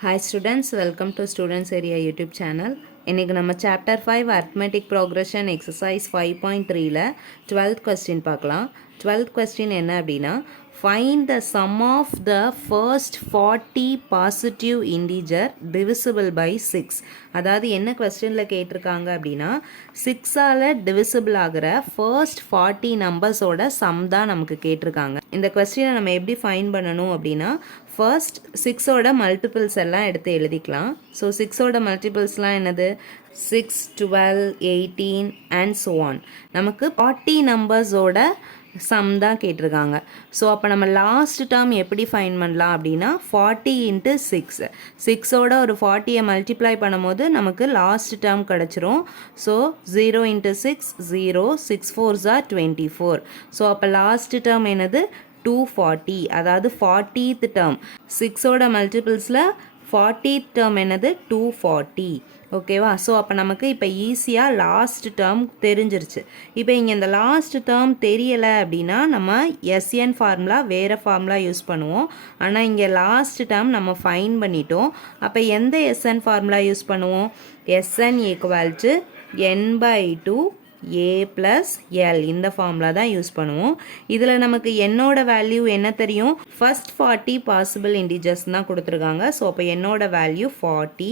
Hi students, welcome to Students Area YouTube channel. இன்னைக்கு நம்ம chapter 5 arithmetic progression exercise 5.3ல 12th question பார்க்கலாம். 12th question என்ன அப்படின்னா find the sum of the first 40 positive integer divisible by 6. அதாவது என்ன questionல கேட்டிருக்காங்க அப்படின்னா 6ஆல divisible ஆகிற first 40 நம்பர்ஸோட sum தான் நமக்கு கேட்டிருக்காங்க. இந்த questionனை நம்ம எப்படி find பண்ணணும் அப்படின்னா ஃபர்ஸ்ட் 6ஓட மல்டிபிள்ஸ் எல்லாம் எடுத்து எழுதிக்கலாம். ஸோ 6ஓட மல்டிபிள்ஸ்லாம் என்னது 6, 12, 18 அண்ட் ஸோ ஆன். நமக்கு 40 நம்பர்ஸோட சம் தான் கேட்டிருக்காங்க. ஸோ அப்போ நம்ம லாஸ்ட் டேர்ம் எப்படி ஃபைன் பண்ணலாம் அப்படின்னா 40 இன்ட்டு 6 6ஓட ஒரு 40யை மல்டிப்ளை பண்ணும்போது நமக்கு லாஸ்ட் டேர்ம் கிடச்சிரும். So 0 into 6 0, 6 4s are 24. So அப்போ லாஸ்ட் டேர்ம் என்னது 240, அதாவது 40th டேர்ம் 6ஓட மல்டிபிள்ஸில் 40th டேர்ம் என்னது 240. ஓகேவா? ஸோ அப்போ நமக்கு இப்போ ஈஸியாக லாஸ்ட் டேர்ம் தெரிஞ்சிருச்சு. இப்போ இங்கே இந்த லாஸ்ட் டேர்ம் தெரியலை அப்படின்னா நம்ம எஸ்என் ஃபார்முலா வேறு ஃபார்முலா யூஸ் பண்ணுவோம். ஆனால் இங்கே லாஸ்ட் டேர்ம் நம்ம ஃபைன் பண்ணிட்டோம். அப்போ எந்த எஸ்என் ஃபார்முலா யூஸ் பண்ணுவோம்? SN equal to n/2 a + l இந்த ஃபார்முலா தான் யூஸ் பண்ணுவோம். இதில் நமக்கு என்னோட வேல்யூ என்ன தெரியும்? ஃபர்ஸ்ட் 40 பாசிபிள் இன்டிஜர்ஸ் தான் கொடுத்துருக்காங்க. ஸோ அப்போ என்னோட வேல்யூ 40.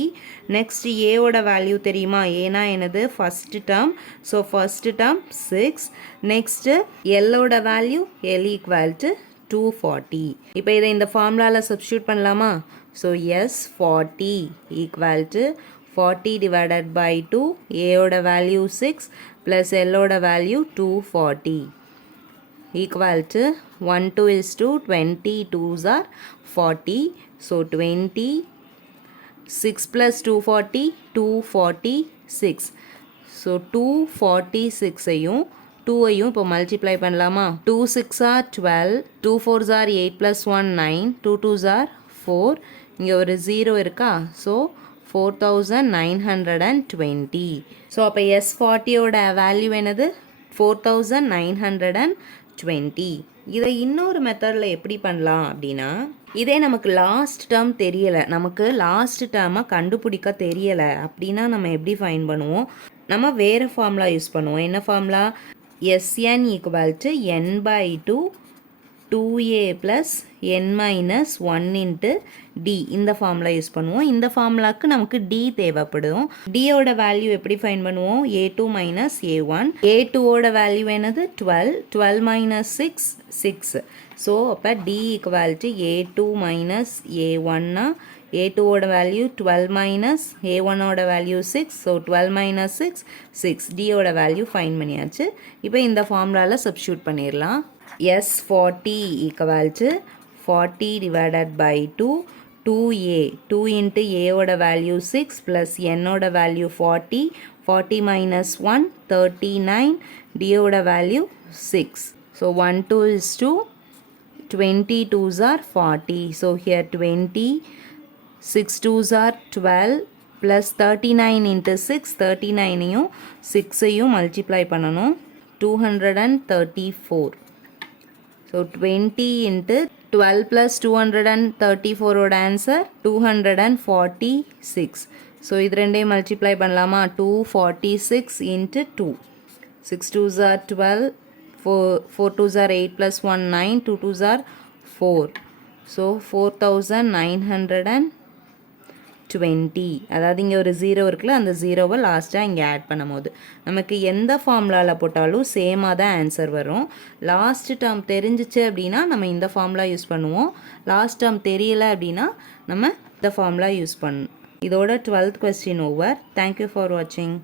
நெக்ஸ்ட் ஏவோட வேல்யூ தெரியுமா? ஏனா என்னது first term. So first term 6. Next எல்லோட வேல்யூ எல் ஈக்குவல் டு 240. இப்போ இதை இந்த ஃபார்முலாவில் சப்ஸ்டியூட் பண்ணலாமா? So S 40 equal to 40 divided by 2, a ஓட வேல்யூ 6 plus l ஓட value 240 equal to 1 2 is 2, 20 2s are 40. So 20, 6 plus 240, 246. So 246 ஐயும் 2 ஐயும் இப்போ மல்டிப்ளை பண்ணலாமா? 2 6 are 12, 2 4s are 8 plus 1 9, 2 2s are 4. இங்கே ஒரு 0 இருக்கா? ஸோ 4920. ஸோ அப்போ S40ஓட வேல்யூ என்னது 4920. இதை இன்னொரு மெத்தடில் எப்படி பண்ணலாம் அப்படின்னா, இதே நமக்கு லாஸ்ட் டேர்ம் தெரியலை, நமக்கு லாஸ்ட் டேர்மை கண்டுபிடிக்க தெரியலை அப்படின்னா நம்ம எப்படி ஃபைன் பண்ணுவோம்? நம்ம வேறு ஃபார்முலா யூஸ் பண்ணுவோம். என்ன formula? SN equal to n/2 2a + n - 1 into d இந்த ஃபார்முலா யூஸ் பண்ணுவோம். இந்த ஃபார்முலாவுக்கு நமக்கு டி தேவைப்படும். டியோட வேல்யூ எப்படி ஃபைன் பண்ணுவோம்? a2 - a1. a2ஓட வேல்யூ என்னது 12, 12 - 6 6. ஸோ அப்போ டி ஈக்குவல் டு a2 - a1னா a2ஓட வேல்யூ 12 - a1ஓட வேல்யூ 6. ஸோ 12 - 6 6. டியோட வேல்யூ ஃபைன் பண்ணியாச்சு. இப்போ இந்த ஃபார்முலாவில் சப்ஸ்டியூட் பண்ணிடலாம். S40 equal to 40 divided by 2, 2a, 2 into a ஓட வேல்யூ 6 plus n ஓட வேல்யூ 40, 40 minus 1, 39, d ஓட value 6. So 1 2 is 2, 20 2s are 40. So here 20, 6 2s are 12 plus 39 into 6, 39ஐயும் 6ஐயும் multiply பண்ணணும். 234. So 20 into 12 plus 234 ஓட ஆன்சர் 246. ஸோ இது ரெண்டையும் multiply பண்ணலாமா? 246 into 2. 6 2s are 12, 4 2s are 8 plus 1 9, 2 2s are 4. So 4920. அதாவது இங்கே ஒரு 0 இருக்குல்ல, அந்த 0வை லாஸ்ட்டாக இங்கே ஆட் பண்ணும் போது நமக்கு எந்த ஃபார்முலாவில் போட்டாலும் சேமாக தான் ஆன்சர் வரும். லாஸ்ட் டேர்ம் தெரிஞ்சிச்சு அப்படின்னா நம்ம இந்த ஃபார்முலா யூஸ் பண்ணுவோம். லாஸ்ட் டேர்ம் தெரியலை அப்படின்னா நம்ம இந்த ஃபார்முலா யூஸ் பண்ணணும். இதோட 12th question over. Thank you for வாட்சிங்.